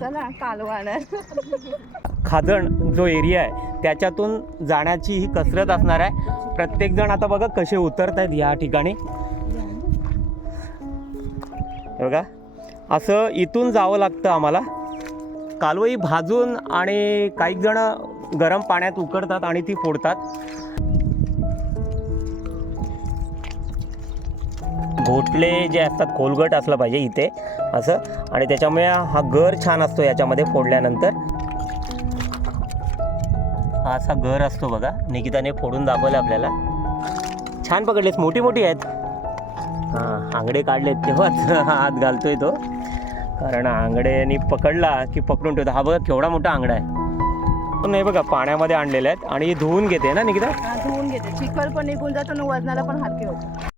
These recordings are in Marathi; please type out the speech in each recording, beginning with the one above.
चला कालवाण खाजण जो एरिया आहे त्याच्यातून जाण्याची ही कसरत असणार आहे. प्रत्येकजण आता बघा कसे उतरत आहेत या ठिकाणी. बघा असं इथून जावं लागतं आम्हाला. कालवई भाजून आणि काही जण गरम पाण्यात उकडतात आणि ती फोडतात. घोटले जे असतात खोलगट असलं पाहिजे इथे असं. आणि त्याच्यामुळे हा घर छान असतो याच्यामध्ये फोडल्यानंतर. हा असा घर असतो बघा. निकिताने फोडून दाखवलं आपल्याला. छान पकडलेस मोठी मोठी आहेत. हां आंगडे काढलेत तेव्हाच हात घालतोय तो. कारण आंगड्यानी पकडला की पकडून ठेवतो. हा बघा केवढा मोठा आंगडा आहे. पण नाही बघा पाण्यामध्ये आणलेले आहेत. आणि धुवून घेते ना निकिता? धुवून घेते. चिखल पण निघून जातो आणि वजनाला पण हलके होते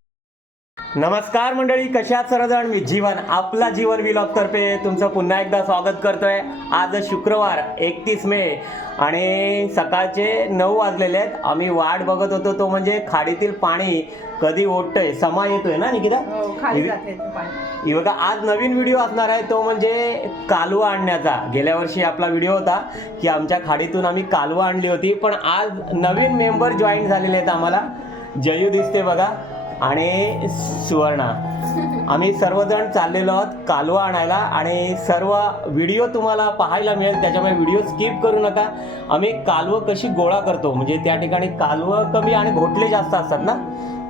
नमस्कार मंडळी कशात सर्वजण? मी जीवन आपला जीवन विलॉग तर्फे तुमचं पुन्हा एकदा स्वागत करतोय. आज शुक्रवार एकतीस मे आणि सकाळचे नऊ वाजलेले आहेत. आम्ही वाट बघत होतो तो म्हणजे खाडीतील पाणी. कधी ओढतंय समा येतोय ना निकिता? हो, ही बघा आज नवीन व्हिडिओ असणार आहे तो म्हणजे कालवा आणण्याचा. गेल्या वर्षी आपला व्हिडिओ होता की आमच्या खाडीतून आम्ही कालवा आणली होती. पण आज नवीन मेंबर जॉईन झालेले आहेत आम्हाला. जयू दिसते बघा. आणि सुवर्णा. आम्ही सर्वजण चाललेलो आहोत कालवा आणायला आणि सर्व व्हिडिओ तुम्हाला पाहायला मिळेल त्याच्यामुळे व्हिडिओ स्किप करू नका. आम्ही कालवं कशी गोळा करतो म्हणजे त्या ठिकाणी कालवं कमी आणि घोटले जास्त असतात ना?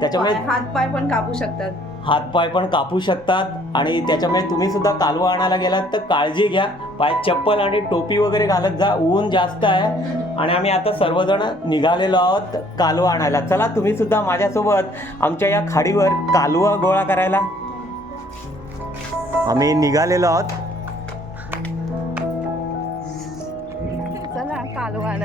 त्याच्यामुळे हात पाय पण कापू शकतात. हातपाय पण कापू शकतात आणि त्याच्यामुळे तुम्ही सुद्धा कालवा आणायला गेलात तर काळजी घ्या. पाय चप्पल आणि टोपी वगैरे घालत जा ऊन जास्त आहे. आणि आम्ही आता सर्वजण निघालेलो आहोत कालवा आणायला. चला तुम्ही सुद्धा माझ्यासोबत आमच्या या खाडीवर कालवा गोळा करायला. आम्ही निघालेलो आहोत. चला कालवाण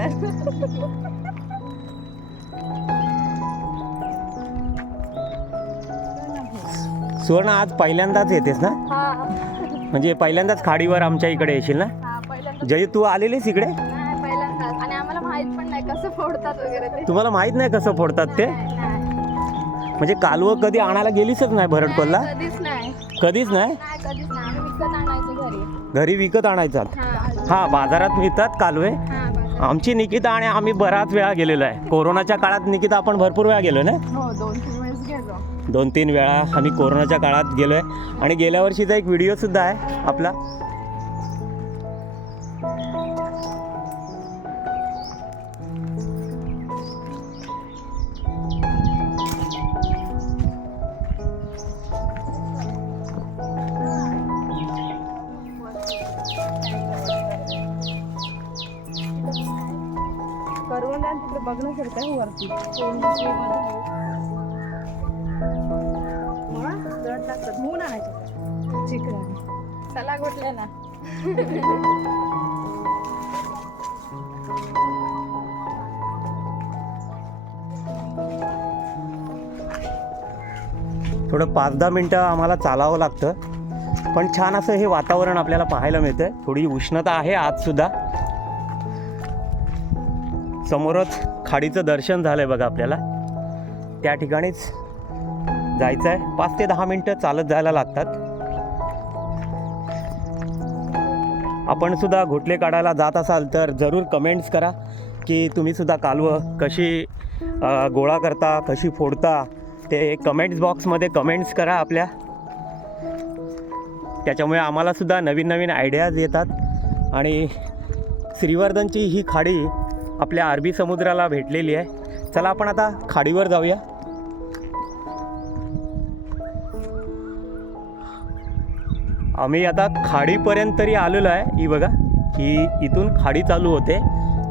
सुवर्ण आज पहिल्यांदाच येतेस ना? हा. म्हणजे पहिल्यांदाच खाडीवर आमच्या इकडे येशील ना? जय तू आलेलीस इकडे? तुम्हाला माहीत नाही कसं फोडतात ते. म्हणजे कालवं कधी आणायला गेलीसच नाही भरडकोलला नाही, कधीच नाही. आणायचो घरी. विकत आणायचात? हा. बाजारात मिळतात कालवे. आमची निकिता आणि आम्ही बराच वेळा गेलेलो आहे. कोरोनाच्या काळात निकिता आपण भरपूर वेळा गेलो ना? हो दोन तीन वेळा आम्ही कोरोनाच्या काळात गेलो आहे आणि गेल्या वर्षीचा एक व्हिडिओ सुद्धा आहे आपला. करवंद तिकडे बघण्यासारखं आहे वरती. आणायचे चिकन. चला घोटले ना. थोडं पाच दहा मिनटं आम्हाला चालावं लागतं. पण छान असं हे वातावरण आपल्याला पाहायला मिळतं थोडी उष्णता आहे आजसुद्धा समोरच खाडीचं दर्शन झालं आहे बघा आपल्याला. त्या ठिकाणीच जायचं आहे पाच ते दहा मिनटं चालत जायला लागतात. आपण सुद्धा घोटले काढायला जात असाल तर जरूर कमेंट्स करा की तुम्ही सुद्धा कालवं कशी गोळा करता कशी फोडता ते कमेंट्स बॉक्समध्ये कमेंट्स करा आपल्या. त्याच्यामुळे आम्हाला सुद्धा नवीन नवीन आयडियाज येतात. आणि श्रीवर्धनची ही खाडी आपल्या अरबी समुद्राला भेटलेली आहे. चला आपण आता खाडीवर जाऊया. आम्ही आता खाडीपर्यंत तरी आलेलो आहे. ही बघा ही इथून खाडी चालू होते.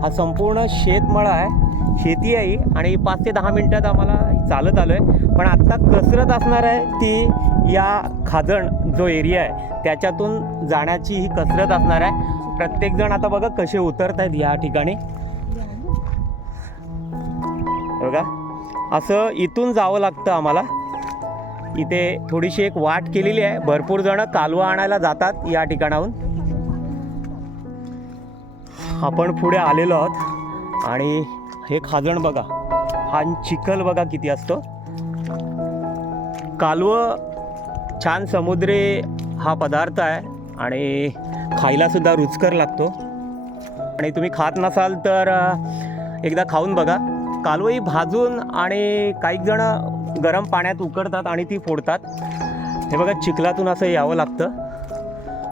हा संपूर्ण शेतमळा आहे. शेती आहे आणि पाच ते दहा मिनटात आम्हाला चालत आलो आहे पण आत्ता कसरत असणार आहे ती या खाजण जो एरिया आहे त्याच्यातून जाण्याची ही कसरत असणार आहे. प्रत्येकजण आता बघा कसे उतरत आहेत या ठिकाणी. बघा असं इथून जावं लागतं आम्हाला. इथे थोडीशी एक वाट केलेली आहे. भरपूर जण कालवा आणायला जातात या ठिकाणाहून. आपण पुढे आलेलो आहोत. आणि हे खाजण बघा. हा चिखल बघा किती असतो. कालवं छान समुद्री हा पदार्थ आहे. आणि खायलासुद्धा रुचकर लागतो. आणि तुम्ही खात नसाल तर एकदा खाऊन बघा. कालवही भाजून आणि काही जण गरम पाण्यात उकडतात आणि ती फोडतात. हे बघा चिखलातून असं यावं लागतं.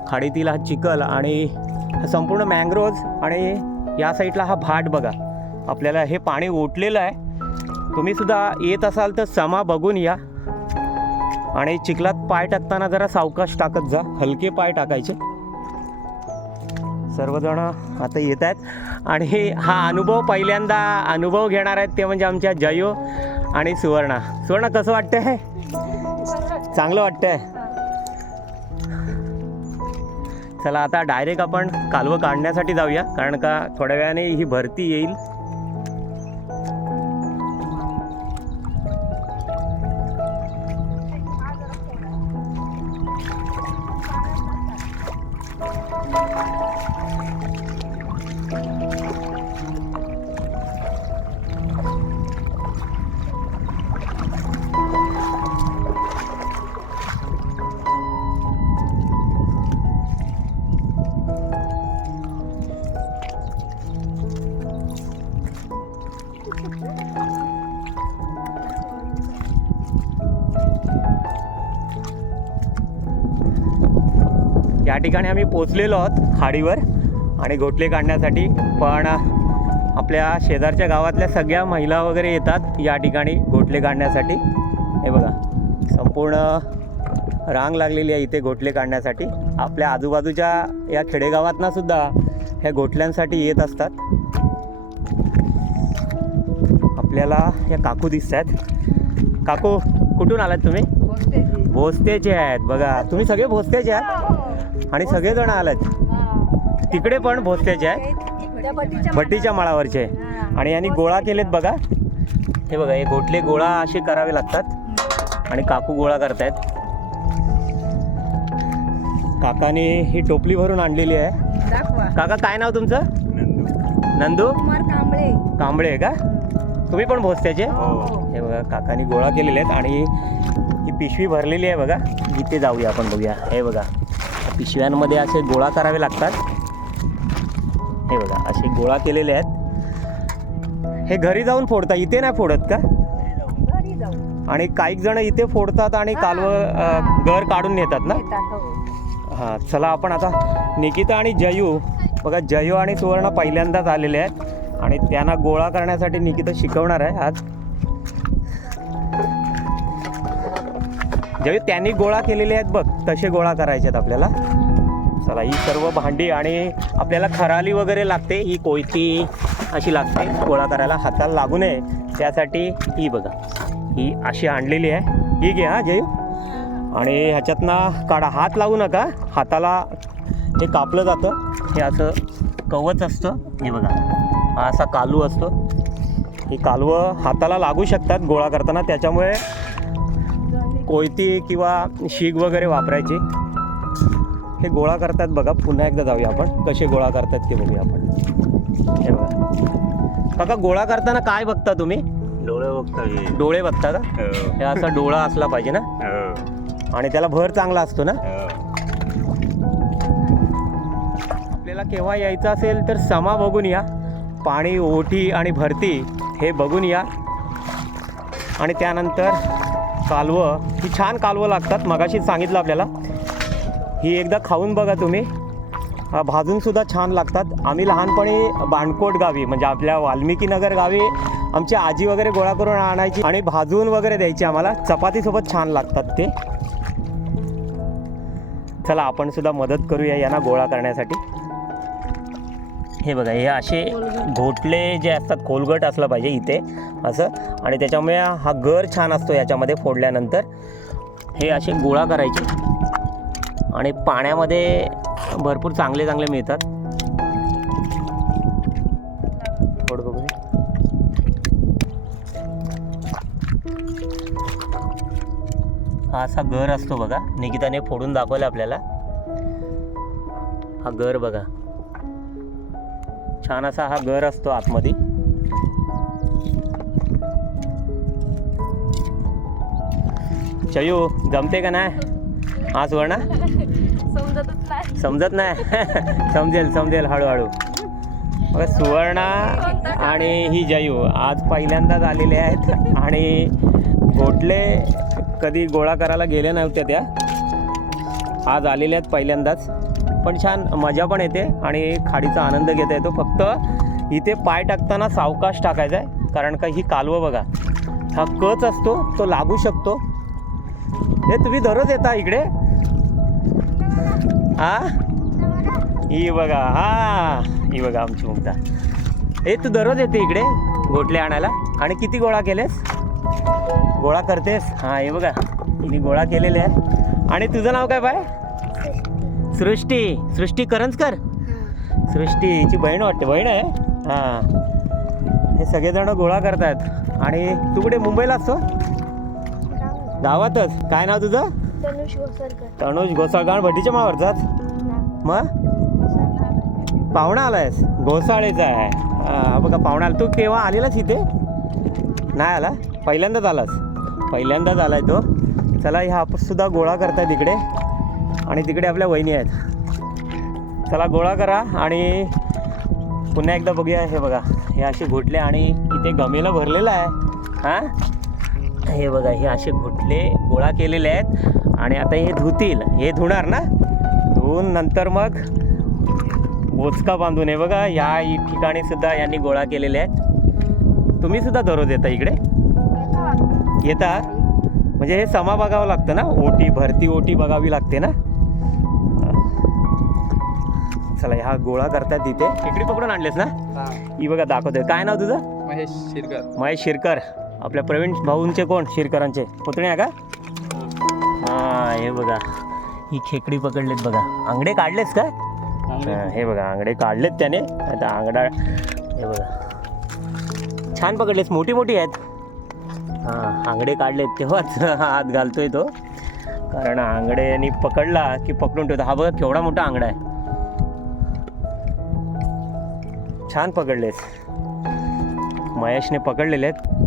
खाडीतील हा चिखल आणि संपूर्ण मँग्रोव्ज आणि या साईडला हा भाट बघा. आपल्याला हे पाणी ओटलेलं आहे. तुम्ही सुद्धा येत असाल तर समा बघून या. आणि चिखलात पाय टाकताना जरा सावकाश टाकत जा. हलके पाय टाकायचे. सर्वजण आता येत आहेत. आणि हा अनुभव पहिल्यांदा अनुभव घेणार आहेत ते म्हणजे आमच्या जयो. आणि सुवर्णा. सुवर्णा कसं वाटतंय? चांगलं वाटतंय. चला आता डायरेक्ट आपण कालवं काढण्यासाठी जाऊया कारण का थोड्या वेळाने ही भरती येईल. या ठिकाणी आम्ही पोचलेलो आहोत खाडीवर आणि गोटले काढण्यासाठी. पण आपल्या शेजारच्या गावातल्या सगळ्या महिला वगैरे येतात या ठिकाणी गोटले काढण्यासाठी. हे बघा संपूर्ण रांग लागलेली आहे इथे गोटले काढण्यासाठी. आपल्या आजूबाजूच्या या खेडेगावातनं सुद्धा ह्या गोटल्यांसाठी येत असतात. आपल्याला या काकू दिसत आहेत काकू कुठून आलात तुम्ही? भोसतेचे आहेत. बघा तुम्ही सगळे भोसतेचे आहात? आणि सगळेजण आलात. तिकडे पण भोसतेचे आहेत. भट्टीच्या माळावरचे. आणि यांनी गोळा केलेत बघा. हे बघा हे गोटले गोळा असे करावे लागतात. आणि काकू गोळा करतायत. काकाने ही टोपली भरून आणलेली आहे. दाखवा. काका काय नाव तुमचं? नंदू. कुमार कांबळे. कांबळे आहे का? तुम्ही पण भोसत्याचे हो. हे बघा काकांनी गोळा केलेले आहेत. आणि ही पिशवी भरलेली आहे बघा. इथे जाऊया आपण बघूया. हे बघा. पिशव्यांमध्ये असे गोळा करावे लागतात. हे बघा असे गोळा केलेले आहेत. हे घरी जाऊन फोडता इथे नाही फोडत का? घरी आणि काही जण इथे फोडतात आणि कालवं गर काढून नेतात ना? हो. हां चला आपण आता निकिता आणि जयू. बघा जयू आणि सुवर्ण पहिल्यांदाच आलेले आहेत आणि त्यांना गोळा करण्यासाठी निकिता शिकवणार आहे आज. जयू त्यांनी गोळा केलेले आहेत बघ तसे गोळा करायचे आहेत आपल्याला. चला ही सर्व भांडी आणि आपल्याला खराली वगैरे लागते ही कोयती अशी लागते गोळा करायला हाताला लागू नये. त्यासाठी ही बघा ही अशी आणलेली आहे. ही घे हां जयू आणि ह्याच्यातनं काढा हात लावू नका हाताला हे कापलं जातं हे असं कवच असतं हे बघा. हा असा कालू असतो. ही कालवं हाताला लागू शकतात गोळा करताना त्याच्यामुळे कोयती किंवा शीग वगैरे वापरायची. हे गोळा करतात बघा. पुन्हा एकदा जाऊया आपण. कसे गोळा करतात ते बघूया आपण. हे बघा. काका गोळा करताना काय बघता तुम्ही? डोळे बघता. डोळे बघता का? हो, हे असा डोळा असला पाहिजे ना? हो, आणि त्याला भर चांगला असतो ना? हो. आपल्याला केव्हा यायचं असेल तर समा बघून या. पाणी ओठी आणि भरती हे बघून या. आणि त्यानंतर कालवं. ही छान कालवं लागतात. मगाशीच सांगितलं आपल्याला. ही एकदा खाऊन बघा तुम्ही. भाजूनसुद्धा छान लागतात. आम्ही लहानपणी बाणकोट गावी म्हणजे आपल्या वाल्मिकी नगर गावी आमची आजी वगैरे गोळा करून आणायची आणि भाजून वगैरे द्यायची आम्हाला. चपातीसोबत छान लागतात ते. चला आपण सुद्धा मदत करूया यांना गोळा करण्यासाठी. हे बघा हे असे घोटले जे असतात खोलगट असलं पाहिजे इथे असं. आणि त्याच्यामुळे हा गर छान असतो याच्यामध्ये फोडल्यानंतर. हे असे गोळा करायचे. आणि पाण्यामध्ये भरपूर चांगले चांगले मिळतात. हा असा घर असतो बघा. निकिताने फोडून दाखवलं आपल्याला. हा गर बघा. छान असा हा घर असतो आतमध्ये. चयू जमते का नाही? हा सुवर्णा समजत नाही. समजेल समजेल हळूहळू. बघा सुवर्णा आणि ही जयू आज पहिल्यांदाच आलेले आहेत. आणि गोटले कधी गोळा करायला गेले नव्हत्या त्या. आज आलेल्या आहेत पहिल्यांदाच. पण छान मजा पण येते आणि खाडीचा आनंद घेता येतो. फक्त इथे पाय टाकताना सावकाश टाकायचा आहे. कारण का ही कालवं बघा. हा कच असतो तो लागू शकतो. हे तुम्ही दररोज येता इकडे? हा? ही बघा हा. ही बघा आमची मुक्ता. ए तू दररोज येते इकडे? गोटले आणायला? आणि किती गोळा केलेस? गोळा करतेस? हा हे बघा. हिने गोळा केलेले आहे आणि तुझं नाव काय बाय? सृष्टी. सृष्टी करंजकर? सृष्टी हिची बहीण वाटते. बहीण आहे? हां. हे सगळेजण गोळा करतायत. आणि तू कुठे मुंबईला असतो गावातच. काय नाव तुझं? तनुष घोसाळकर तनुज गोसाळगाण भटीच्या मावरचाच मग पाहुणा आलायस. घोसाळेचा आहे. बघा पाहुणा आला. तू केव्हा आलेलाच इथे? नाही आला? पहिल्यांदाच आलास. पहिल्यांदाच आलाय तो. चला ह्या सुद्धा गोळा करताय तिकडे. आणि तिकडे आपल्या वहिनी आहेत. चला गोळा करा आणि पुन्हा एकदा बघूया. हे बघा हे असे घोटले आणि इथे गमेला भरलेलं आहे. हां? हे बघा हे असे घोटले गोळा केलेले आहेत. आणि आता हे धुतील. हे धुणार ना? धुवून नंतर मग बोचका बांधून हे बघा या ठिकाणी सुद्धा यांनी गोळा केलेले आहेत. तुम्ही सुद्धा दररोज येता इकडे? येता? म्हणजे हे समा बघावं लागतं ना? ओटी भरती ओटी बघावी लागते ना? चला ह्या गोळा करतात तिथे. इकडे पकडून आणलेस ना? ही. बघा दाखवते काय नाव तुझं? महेश शिरकर. महेश शिरकर. आपल्या प्रवीण भाऊंचे कोण? शिरकरांचे. पुतणे आहे का? हा हे बघा. ही खेकडी पकडलीत बघा. आंगडे काढलेस का हा, बघा आंगडे काढलेत त्याने. आता आंगडा हे बघा. छान पकडलेस. मोठी मोठी आहेत. हां आंगडे काढलेत तेव्हाच हात घालतोय तो. कारण आंगड्यानी पकडला की पकडून ठेवतो. हा बघा केवढा मोठा आंगडा आहे. छान पकडलेस. महेशने पकडलेले आहेत.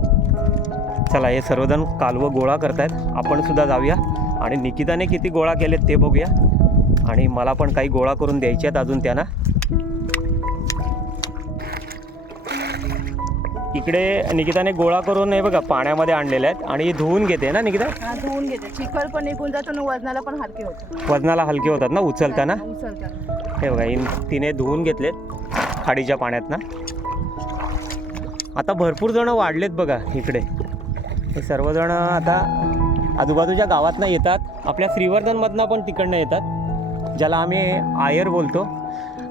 चला हे सर्वजण कालवं गोळा करतायत. आपण सुद्धा जाऊया. आणि निकिताने किती गोळा केलेत ते बघूया. आणि मला पण काही गोळा करून द्यायचे आहेत अजून त्यांना. इकडे निकिताने गोळा करून हे बघा पाण्यामध्ये आणलेले आहेत. आणि धुवून घेते ना निकिता? धुवून घेते. चिखल पण निघून जातो आणि वजनाला पण हलके होते वजनाला हलके होतात ना उचलताना? हे बघा इन तिने धुवून घेतलेत खाडीच्या पाण्यातनं आता भरपूर जण वाढलेत बघा इकडे. हे सर्वजण आता आजूबाजूच्या गावातनं येतात. आपल्या श्रीवर्धनमधनं पण तिकडनं येतात ज्याला आम्ही आयर बोलतो.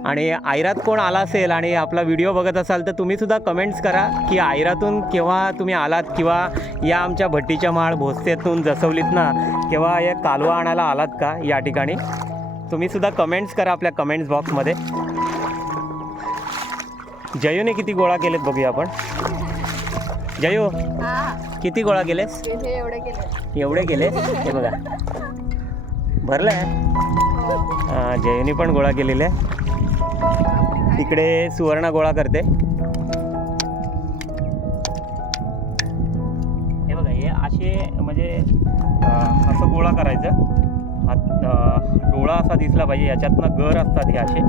आणि आयरात कोण आला असेल आणि आपला व्हिडिओ बघत असाल तर तुम्हीसुद्धा कमेंट्स करा की आयरातून केव्हा तुम्ही आलात किंवा या आमच्या भट्टीच्या माळ भोसतेतून जसवलीत ना केव्हा या कालवा आणायला आलात का या ठिकाणी? तुम्हीसुद्धा कमेंट्स करा आपल्या कमेंट्स बॉक्समध्ये जयूने किती गोळा केलेत बघूया आपण. जयू. हा. किती गोळा केलेस? एवढे केले. एवढे केले हे बघा. भरलंय? हां जयूने पण गोळा केलेले आहे. इकडे सुवर्णा गोळा करते. हे बघा हे असे म्हणजे असं गोळा करायचं. हात डोळा असा दिसला पाहिजे. याच्यातनं गर असतात हे असे.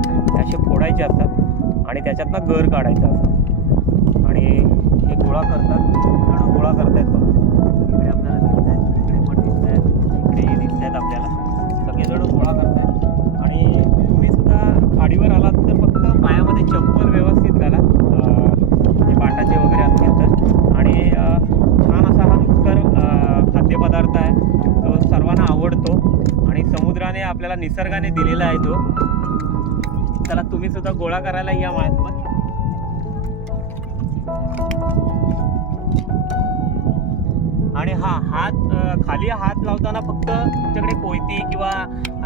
असे फोडायचे असतात. आणि त्याच्यातनं गर काढायचा असा. आणि हे गोळा करतात. गोळा करतायत बघा. इकडे आपल्याला दिसत आहेत इकडे पण दिसत आहेत इकडे दिसत आहेत आपल्याला. सगळेजण गोळा करतायत. आणि तुम्ही सुद्धा खाडीवर आलात तर फक्त पायामध्ये चप्पल व्यवस्थित घाला. म्हणजे बाटाचे वगैरे असतील तर. आणि छान असा हा रुचकर खाद्यपदार्थ आहे. तो सर्वांना आवडतो. आणि समुद्राने आपल्याला निसर्गाने दिलेला आहे तो. चला तुम्ही सुद्धा गोळा करायला या माझ्यासोबत. आणि हा हात खाली हात लावताना फक्त तुमच्याकडे कोयती किंवा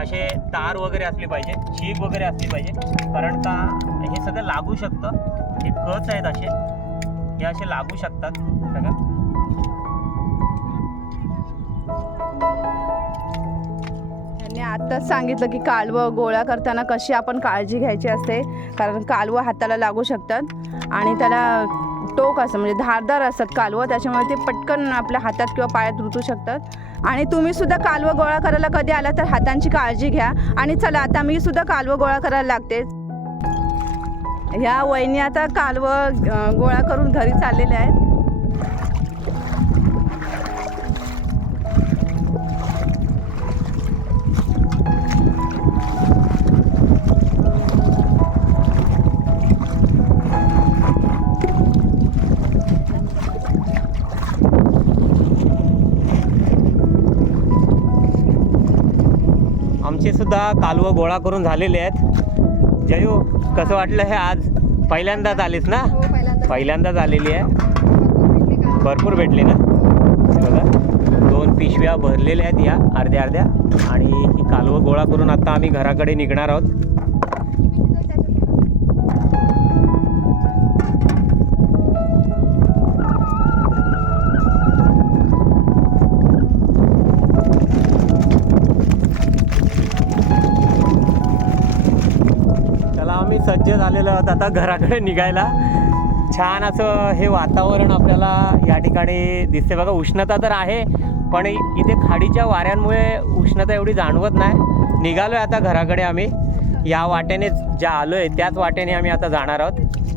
असे तार वगैरे असले पाहिजे शीग वगैरे असली पाहिजे. कारण का हे सगळं लागू शकतं. हे कच आहेत असे. हे असे लागू शकतात. सगळं. आत्ताच सांगितलं की कालवं गोळा करताना कशी आपण काळजी घ्यायची असते. कारण कालवं हाताला लागू शकतात. आणि त्याला टोक असं म्हणजे धारदार असतात कालवं त्याच्यामुळे ते पटकन आपल्या हातात किंवा पायात रुतू शकतात. आणि तुम्ही सुद्धा कालवं गोळा करायला कधी आला तर हातांची काळजी घ्या. आणि चला आता मी सुद्धा कालवं गोळा करायला लागते. ह्या वहिनी आता कालवं गोळा करून घरी चाललेल्या आहेत. सुद्धा कालवं गोळा करून झालेले आहेत. जयू कसं वाटलं हे आज? पहिल्यांदाच आलीस ना? हो पहिल्यांदा पहिल्यांदाच आलेली आहे. भरपूर भेटली? ना? बघा दोन पिशव्या भरलेल्या आहेत या अर्ध्या अर्ध्या. आणि ही कालवं गोळा करून आता आम्ही घराकडे निघणार आहोत. आहोत आता घराकडे निघायला. छान असं हे वातावरण आपल्याला या ठिकाणी दिसते बघा उष्णता तर आहे पण इथे खाडीच्या वाऱ्यांमुळे उष्णता एवढी जाणवत नाही. निघालोय आता घराकडे आम्ही. या वाटेने ज्या आलोय त्याच वाटेने आम्ही आता जाणार आहोत.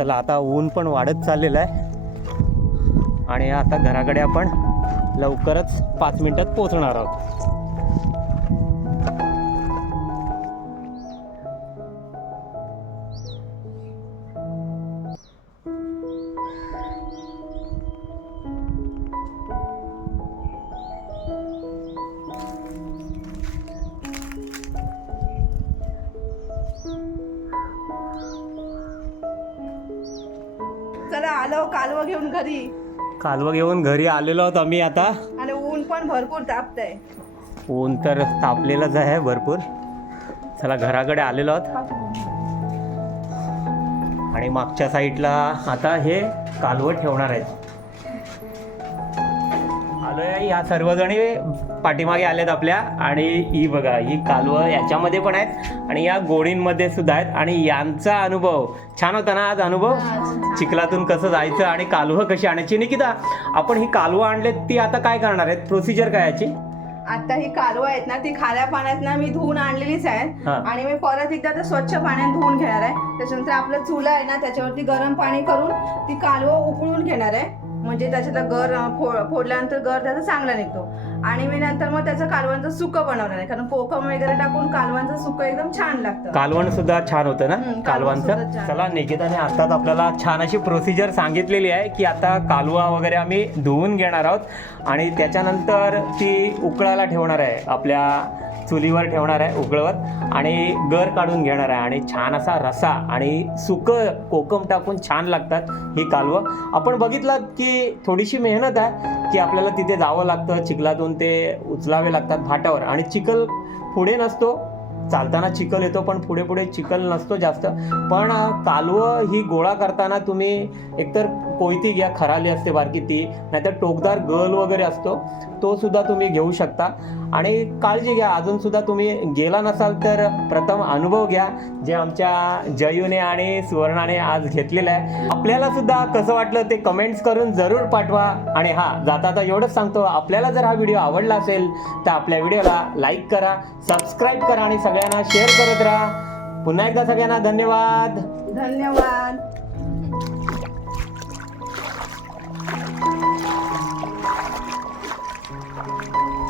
चला आता ऊन पण वाढत चाललेलं आहे. आणि आता घराकडे आपण लवकरच पाच मिनिटात पोहोचणार आहोत. कालवं घेऊन घरी आलेलो आहोत आम्ही आता. आणि ऊन पण भरपूर तापतंय. ऊन तर तापलेलंच आहे भरपूर. चला घराकडे आलेलो आहोत. आणि मागच्या साईडला आता हे कालवं ठेवणार आहेत. आलोय ह्या सर्वजणी पाठीमागे आलेत आपल्या. आणि ही बघा ही कालवं याच्यामध्ये पण आहेत आणि या गोडींमध्ये सुद्धा आहेत. आणि यांचा अनुभव छान होता ना आज अनुभव? चिखलातून कसं जायचं आणि कालवं कशी आणायची? निकिता आपण ही कालवं आणलेत ती आता काय करणार आहेत? प्रोसिजर काय याची? आता ही कालवं आहेत ना ती खाऱ्या पाण्यात ना मी धुवून आणलेलीच आहेत. हा. आणि मी परत एकदा ते स्वच्छ पाण्यात धुवून घेणार आहे. त्याच्यानंतर आपलं चुला आहे ना त्याच्यावरती गरम पाणी करून ती कालवं उकळून घेणार आहे. म्हणजे त्याच्यातला गर फो फोडल्यानंतर गर त्याचा चांगला निघतो. आणि मी नंतर मग त्याचं कालवांचं सुकं बनवणार आहे. कारण कोकम वगैरे टाकून कालवांचं सुकं एकदम छान लागतं. कालवण सुद्धा छान होतं ना? हम्म, कालवण कालवांचं सुद्धा छान. चला निकिताने आताच आपल्याला छान अशी प्रोसिजर सांगितलेली आहे की आता कालवा वगैरे आम्ही धुवून घेणार आहोत. आणि त्याच्यानंतर ती उकळायला ठेवणार आहे आपल्या चुलीवर ठेवणार आहे उकळवत आणि गर काढून घेणार आहे. आणि छान असा रसा आणि सुकं कोकम टाकून छान लागतात ही कालवं. आपण बघितलं की थोडीशी मेहनत आहे की आपल्याला तिथे जावं लागतं चिखलातून ते उचलावे लागतात भाटावर. आणि चिखल पुढे नसतो. चालताना चिखल येतो पण पुढे पुढे चिखल नसतो जास्त. पण कालवं ही गोळा करताना तुम्ही एकतर कोयती घ्या खराली असते बारकी ती नाहीतर टोकदार गल वगैरे असतो तो सुद्धा तुम्ही घेऊ शकता. आणि काळजी घ्या अजून सुद्धा तुम्ही गेला नसाल तर प्रथम अनुभव घ्या जे आमच्या जयूने आणि सुवर्णाने आज घेतलेलं आहे. आपल्याला सुद्धा कसं वाटलं ते कमेंट्स करून जरूर पाठवा. आणि हा जाता आता एवढंच सांगतो आपल्याला जर हा व्हिडिओ आवडला असेल तर आपल्या व्हिडिओला लाईक करा सबस्क्राईब करा आणि सगळ्यांना शेअर करत राहा. पुन्हा एकदा सगळ्यांना धन्यवाद. धन्यवाद. Thank you.